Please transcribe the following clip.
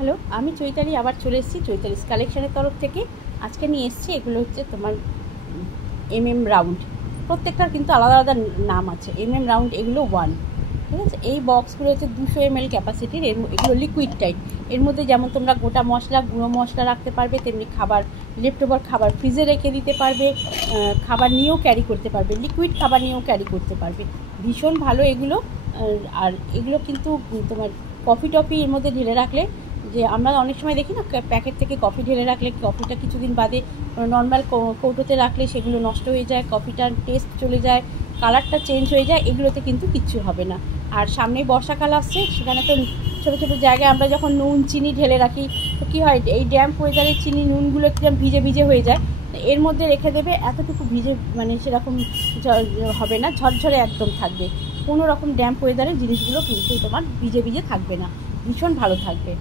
Hello, আমি চৈতালি আবার চলে এসেছি চৈতালিস কালেকশনের তরফ থেকে। আজকে নিয়ে এসেছি এগুলো হচ্ছে তোমার রাউন্ড। প্রত্যেকটার কিন্তু আলাদা আলাদা নাম আছে। রাউন্ড এগুলো 1, ঠিক আছে। এই বক্সগুলো হচ্ছে 200 ml ক্যাপাসিটির। এগুলো লিকুইড টাইপ। এর মধ্যে যেমন তোমরা গোটা মশলা, গুঁড়ো মশলা রাখতে পারবে, তেমনি খাবার, লেফট-ওভার খাবার ফ্রিজে রেখে দিতে পারবে, খাবার নিয়েও ক্যারি করতে পারবে, লিকুইড খাবার নিয়েও ক্যারি করতে পারবে। ভীষণ ভালো এগুলো। আর এগুলো কিন্তু তোমার কফি টফি এর মধ্যে ঢেলে রাখলে, যে আমরা অনেক সময় দেখি না প্যাকেট থেকে কফি ঢেলে রাখলে কফিটা কিছুদিন বাদে নর্মাল কৌটোতে রাখলে সেগুলো নষ্ট হয়ে যায়, কফিটার টেস্ট চলে যায়, কালারটা চেঞ্জ হয়ে যায়। এগুলোতে কিন্তু কিচ্ছু হবে না। আর সামনেই বর্ষাকাল আসছে, সেখানে তো ছোটো ছোটো জায়গায় আমরা যখন নুন চিনি ঢেলে রাখি, তো কী হয়, এই ড্যাম্প ওয়েদারে চিনি নুনগুলো একটু ভিজে ভিজে হয়ে যায়। এর মধ্যে রেখে দেবে, এতটুকু ভিজে মানে সেরকম হবে না, ঝরঝরে একদম থাকবে। কোনো রকম ড্যাম্প ওয়েদারে জিনিসগুলো কিন্তু তোমার ভিজে ভিজে থাকবে না, ভীষণ ভালো থাকবে।